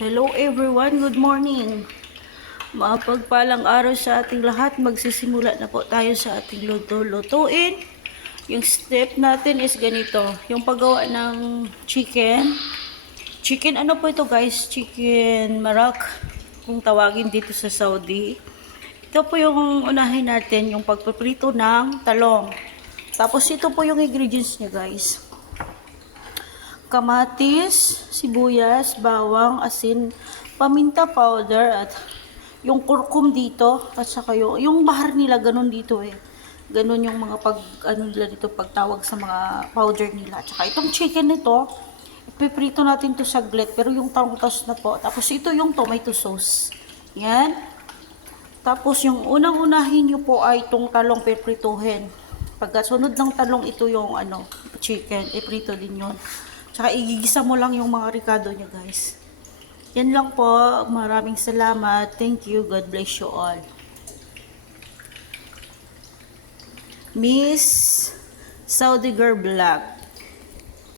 Hello everyone, good morning. Mapagpalang araw sa ating lahat. Magsisimula na po tayo sa ating luto-lutuin. Yung step natin is ganito. Yung paggawa ng chicken. Chicken ano po ito guys? Chicken marak. Kung tawagin dito sa Saudi. Ito po yung unahin natin. Yung pagpiprito ng talong. Tapos ito po yung ingredients niya guys. Kamatis, sibuyas, bawang, asin, paminta powder at yung kurkum dito at saka yung bahar nila ganun dito eh. Ganun yung mga ano nila dito pagtawag sa mga powder nila. At saka itong chicken nito, ipiprito natin to saglit pero yung tangtos na po. Tapos ito yung tomato sauce. Yan. Tapos yung unang-unahin nyo po ay itong talong piprituhin. Pagkasunod ng talong ito yung chicken, iprito din yun. Tsaka igigisa mo lang yung mga ricado niya guys. Yan lang po. Maraming salamat. Thank you. God bless you all. Miss Saudi Girl Vlog.